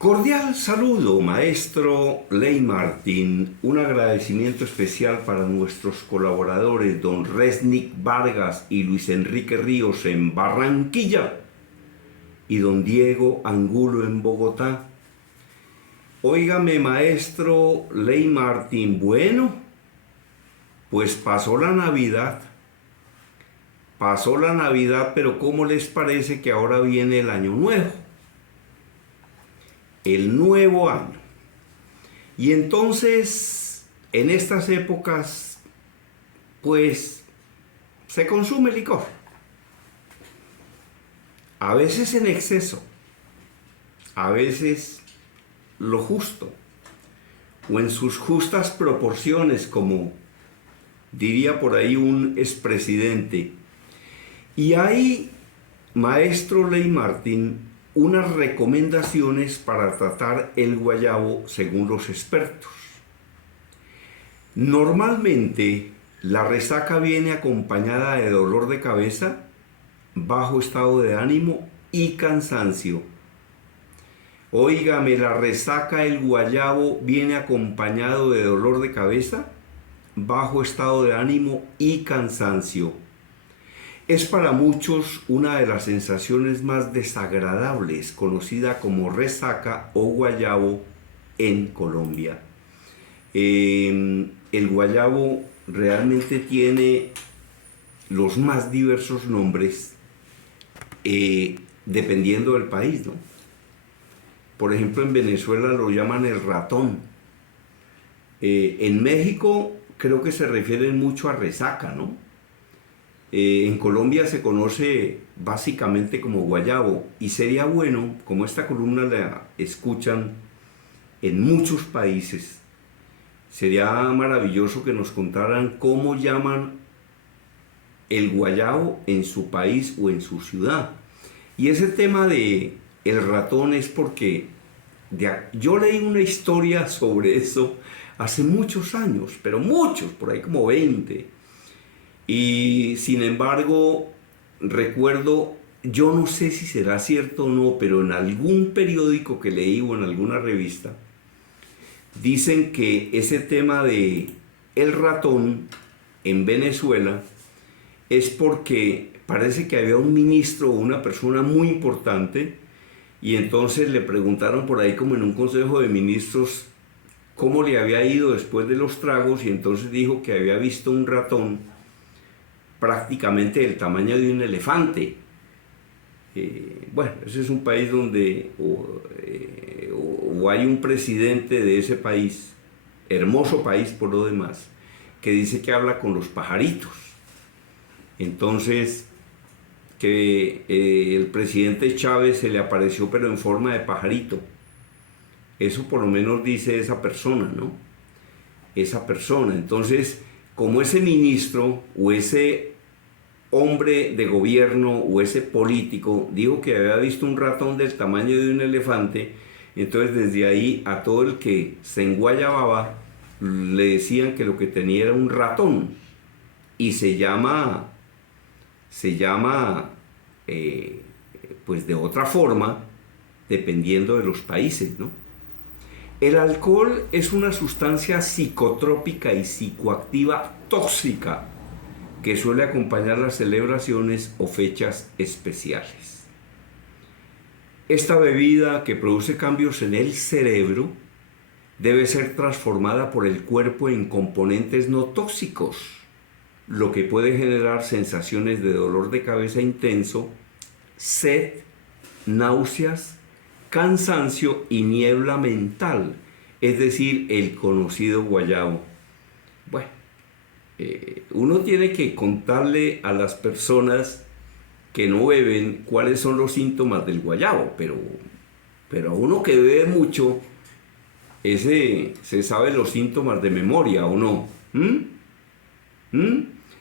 Cordial saludo, maestro Ley Martín. Un agradecimiento especial para nuestros colaboradores, don Resnick Vargas y Luis Enrique Ríos en Barranquilla y don Diego Angulo en Bogotá. Óigame, maestro Ley Martín, bueno, pues pasó la Navidad, pero ¿cómo les parece que ahora viene el Año Nuevo? El nuevo año. Y entonces, en estas épocas, pues, se consume licor. A veces en exceso, a veces lo justo, o en sus justas proporciones, como diría por ahí un expresidente. Y hay, maestro Ley Martín, unas recomendaciones para tratar el guayabo según los expertos. Normalmente la resaca viene acompañada de dolor de cabeza, bajo estado de ánimo y cansancio. Óigame, la resaca del guayabo viene acompañado de dolor de cabeza, bajo estado de ánimo y cansancio. Es para muchos una de las sensaciones más desagradables, conocida como resaca o guayabo en Colombia. El guayabo realmente tiene los más diversos nombres dependiendo del país, ¿no? Por ejemplo, en Venezuela lo llaman el ratón. En México creo que se refieren mucho a resaca, ¿no? En Colombia se conoce básicamente como guayabo, y sería bueno, como esta columna la escuchan en muchos países, sería maravilloso que nos contaran cómo llaman el guayabo en su país o en su ciudad. Y ese tema de el ratón es porque yo leí una historia sobre eso hace muchos años, pero muchos, por ahí como 20. Y sin embargo, recuerdo, yo no sé si será cierto o no, pero en algún periódico que leí o en alguna revista, dicen que ese tema de el ratón en Venezuela es porque parece que había un ministro o una persona muy importante, y entonces le preguntaron por ahí como en un consejo de ministros cómo le había ido después de los tragos, y entonces dijo que había visto un ratón prácticamente del tamaño de un elefante. Bueno, ese es un país donde o hay un presidente de ese país, hermoso país por lo demás, que dice que habla con los pajaritos. Entonces, que el presidente Chávez se le apareció pero en forma de pajarito. Eso por lo menos dice esa persona, ¿no? Esa persona. Entonces, como ese ministro o ese hombre de gobierno o ese político dijo que había visto un ratón del tamaño de un elefante, entonces desde ahí a todo el que se enguayababa le decían que lo que tenía era un ratón, y se llama pues de otra forma dependiendo de los países, ¿no? El alcohol es una sustancia psicotrópica y psicoactiva tóxica que suele acompañar las celebraciones o fechas especiales. Esta bebida, que produce cambios en el cerebro, debe ser transformada por el cuerpo en componentes no tóxicos, lo que puede generar sensaciones de dolor de cabeza intenso, sed, náuseas, cansancio y niebla mental, es decir, el conocido guayabo. Bueno, uno tiene que contarle a las personas que no beben cuáles son los síntomas del guayabo, pero a uno que bebe mucho, ese se sabe los síntomas de memoria, ¿o no?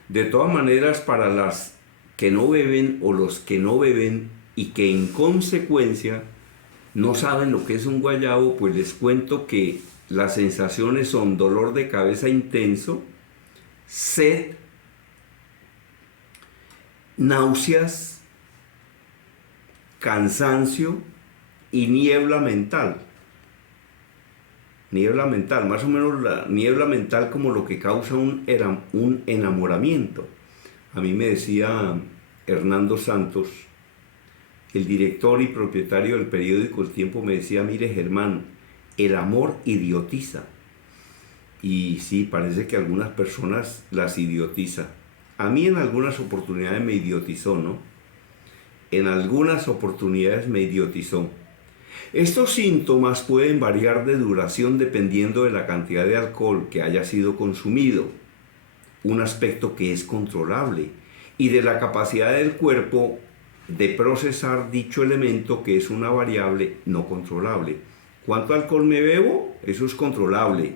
De todas maneras, para las que no beben o los que no beben y que en consecuencia no saben lo que es un guayabo, pues les cuento que las sensaciones son dolor de cabeza intenso, sed, náuseas, cansancio y niebla mental. Niebla mental, más o menos la niebla mental como lo que causa un enamoramiento. A mí me decía Hernando Santos, el director y propietario del periódico El Tiempo, me decía, mire Germán, el amor idiotiza. Y sí, parece que algunas personas las idiotiza. A mí en algunas oportunidades me idiotizó, ¿no? En algunas oportunidades me idiotizó. Estos síntomas pueden variar de duración dependiendo de la cantidad de alcohol que haya sido consumido, un aspecto que es controlable, y de la capacidad del cuerpo de procesar dicho elemento, que es una variable no controlable. ¿Cuánto alcohol me bebo? Eso es controlable.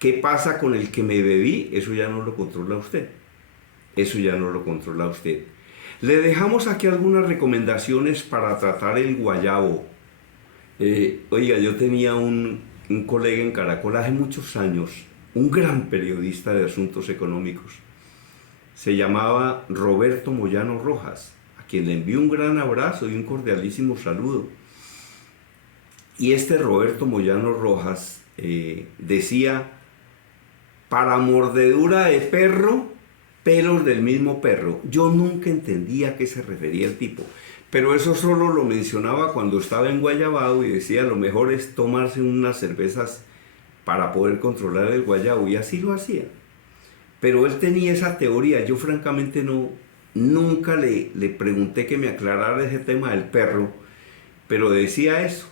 ¿Qué pasa con el que me bebí? Eso ya no lo controla usted. Eso ya no lo controla usted. Le dejamos aquí algunas recomendaciones para tratar el guayabo. Oiga, yo tenía un colega en Caracol hace muchos años, un gran periodista de asuntos económicos. Se llamaba Roberto Moyano Rojas, a quien le envío un gran abrazo y un cordialísimo saludo. Y este Roberto Moyano Rojas decía, para mordedura de perro, pelos del mismo perro. Yo nunca entendía a qué se refería el tipo, pero eso solo lo mencionaba cuando estaba en Guayabao y decía, lo mejor es tomarse unas cervezas para poder controlar el guayabo, y así lo hacía. Pero él tenía esa teoría. Yo francamente nunca le pregunté que me aclarara ese tema del perro, pero decía eso.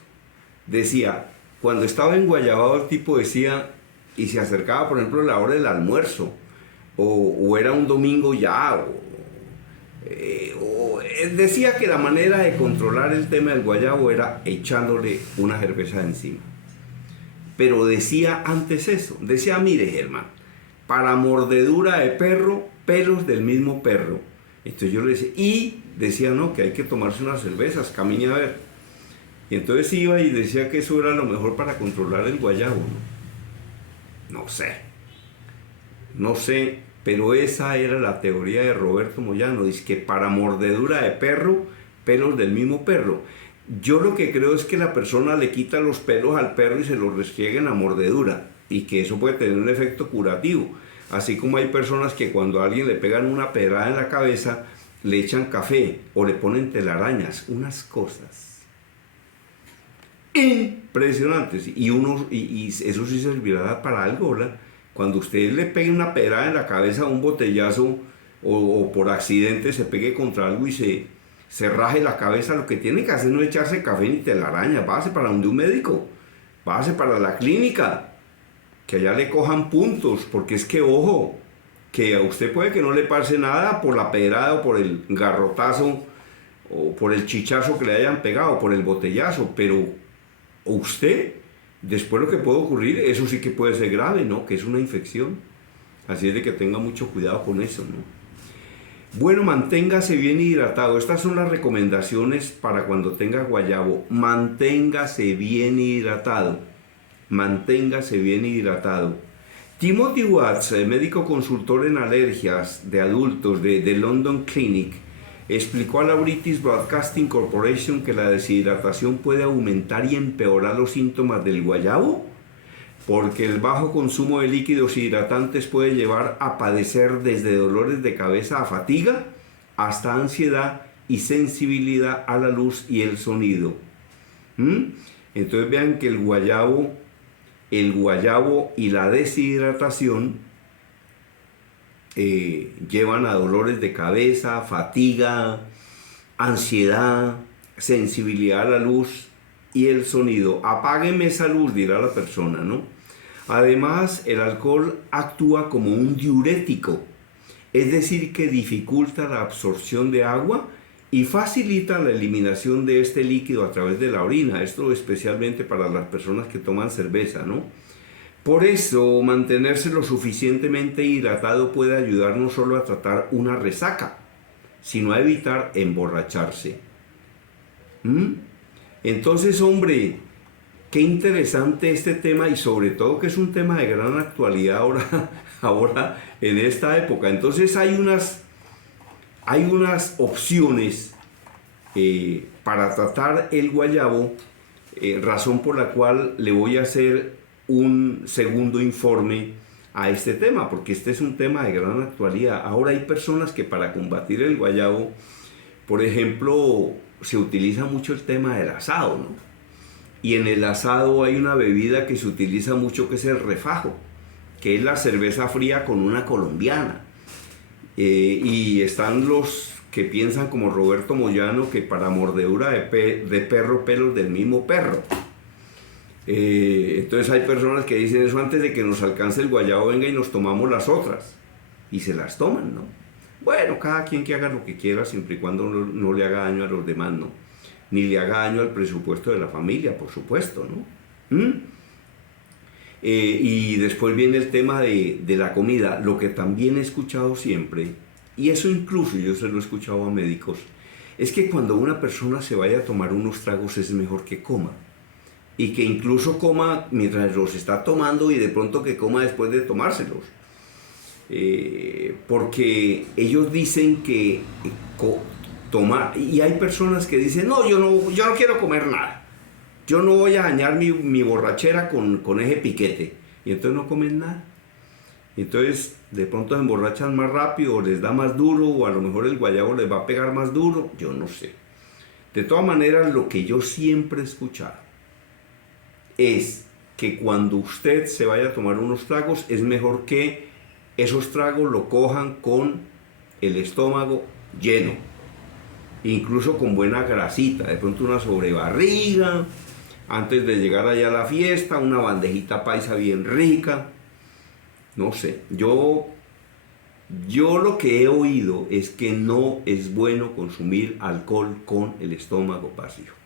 Decía, cuando estaba en Guayabao el tipo decía, y se acercaba por ejemplo la hora del almuerzo, o era un domingo ya, él decía que la manera de controlar el tema del guayabo era echándole una cerveza encima. Pero decía antes eso, decía, mire Germán, para mordedura de perro, pelos del mismo perro. Entonces yo le decía, y decía, no, que hay que tomarse unas cervezas, camine a ver. Y entonces iba y decía que eso era lo mejor para controlar el guayabo, ¿no? No sé, pero esa era la teoría de Roberto Moyano, dice que para mordedura de perro, pelos del mismo perro. Yo lo que creo es que la persona le quita los pelos al perro y se los restriega en la mordedura, y que eso puede tener un efecto curativo. Así como hay personas que cuando a alguien le pegan una pedrada en la cabeza, le echan café o le ponen telarañas, unas cosas impresionantes. Y eso sí servirá para algo, ¿verdad? Cuando usted le pegue una pedrada en la cabeza, un botellazo, o por accidente se pegue contra algo y se raje la cabeza, lo que tiene que hacer no es echarse café ni telaraña, váyase para donde un médico, váyase para la clínica, que allá le cojan puntos, porque es que, ojo, que a usted puede que no le pase nada por la pedrada o por el garrotazo o por el chichazo que le hayan pegado, por el botellazo, pero usted, después lo que puede ocurrir, eso sí que puede ser grave, ¿no? Que es una infección. Así es de que tenga mucho cuidado con eso, ¿no? Bueno, manténgase bien hidratado. Estas son las recomendaciones para cuando tenga guayabo. Manténgase bien hidratado. Manténgase bien hidratado. Timothy Watts, médico consultor en alergias de adultos de London Clinic, explicó a la British Broadcasting Corporation que la deshidratación puede aumentar y empeorar los síntomas del guayabo, porque el bajo consumo de líquidos hidratantes puede llevar a padecer desde dolores de cabeza a fatiga, hasta ansiedad y sensibilidad a la luz y el sonido. Entonces vean que el guayabo y la deshidratación llevan a dolores de cabeza, fatiga, ansiedad, sensibilidad a la luz y el sonido. Apágueme esa luz, dirá la persona, ¿no? Además, el alcohol actúa como un diurético, es decir, que dificulta la absorción de agua y facilita la eliminación de este líquido a través de la orina. Esto especialmente para las personas que toman cerveza, ¿no? Por eso, mantenerse lo suficientemente hidratado puede ayudar no solo a tratar una resaca, sino a evitar emborracharse. Entonces, hombre, qué interesante este tema, y sobre todo que es un tema de gran actualidad ahora en esta época. Entonces hay unas opciones para tratar el guayabo, razón por la cual le voy a hacer un segundo informe a este tema, porque este es un tema de gran actualidad. Ahora hay personas que para combatir el guayabo, por ejemplo, se utiliza mucho el tema del asado, ¿no? Y en el asado hay una bebida que se utiliza mucho que es el refajo, que es la cerveza fría con una colombiana. Y están los que piensan como Roberto Moyano que para mordedura de perro, pelos del mismo perro. Entonces hay personas que dicen eso antes de que nos alcance el guayabo, venga y nos tomamos las otras. Y se las toman, ¿no? Bueno, cada quien que haga lo que quiera siempre y cuando no le haga daño a los demás, ¿no? Ni le haga daño al presupuesto de la familia, por supuesto, ¿no? Y después viene el tema de la comida. Lo que también he escuchado siempre, y eso incluso yo se lo he escuchado a médicos, es que cuando una persona se vaya a tomar unos tragos es mejor que coma. Y que incluso coma mientras los está tomando y de pronto que coma después de tomárselos. Porque ellos dicen que tomar, y hay personas que dicen, no, yo no quiero comer nada. Yo no voy a dañar mi borrachera con ese piquete. Y entonces no comen nada. Entonces de pronto se emborrachan más rápido, o les da más duro, o a lo mejor el guayabo les va a pegar más duro, yo no sé. De todas maneras, lo que yo siempre he escuchado es que cuando usted se vaya a tomar unos tragos, es mejor que esos tragos lo cojan con el estómago lleno, incluso con buena grasita, de pronto una sobrebarriga, antes de llegar allá a la fiesta, una bandejita paisa bien rica, no sé, yo lo que he oído es que no es bueno consumir alcohol con el estómago vacío.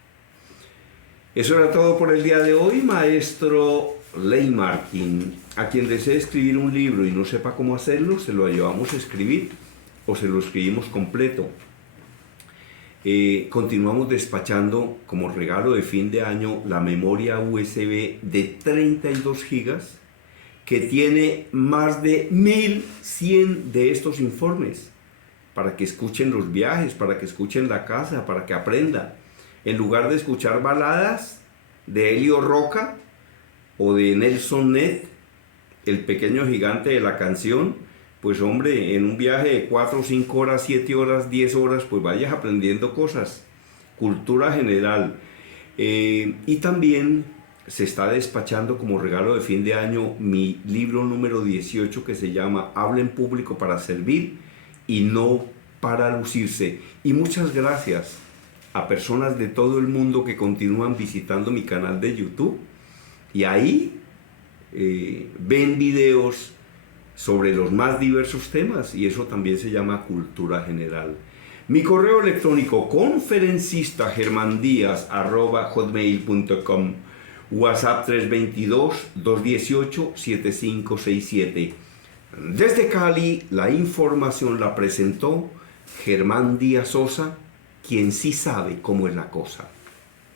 Eso era todo por el día de hoy, maestro Ley Martin. A quien desee escribir un libro y no sepa cómo hacerlo, se lo llevamos a escribir o se lo escribimos completo. Continuamos despachando como regalo de fin de año la memoria USB de 32 gigas que tiene más de 1100 de estos informes para que escuchen los viajes, para que escuchen la casa, para que aprenda. En lugar de escuchar baladas de Elio Roca o de Nelson Ned, el pequeño gigante de la canción, pues hombre, en un viaje de 4, 5 horas, 7 horas, 10 horas, pues vayas aprendiendo cosas, cultura general. Y también se está despachando como regalo de fin de año mi libro número 18 que se llama Habla en público para servir y no para lucirse. Y muchas gracias a personas de todo el mundo que continúan visitando mi canal de YouTube y ahí ven videos sobre los más diversos temas y eso también se llama cultura general. Mi correo electrónico conferencistagermandias@hotmail.com, WhatsApp 322-218-7567. Desde Cali la información la presentó Germán Díaz Sosa, quien sí sabe cómo es la cosa.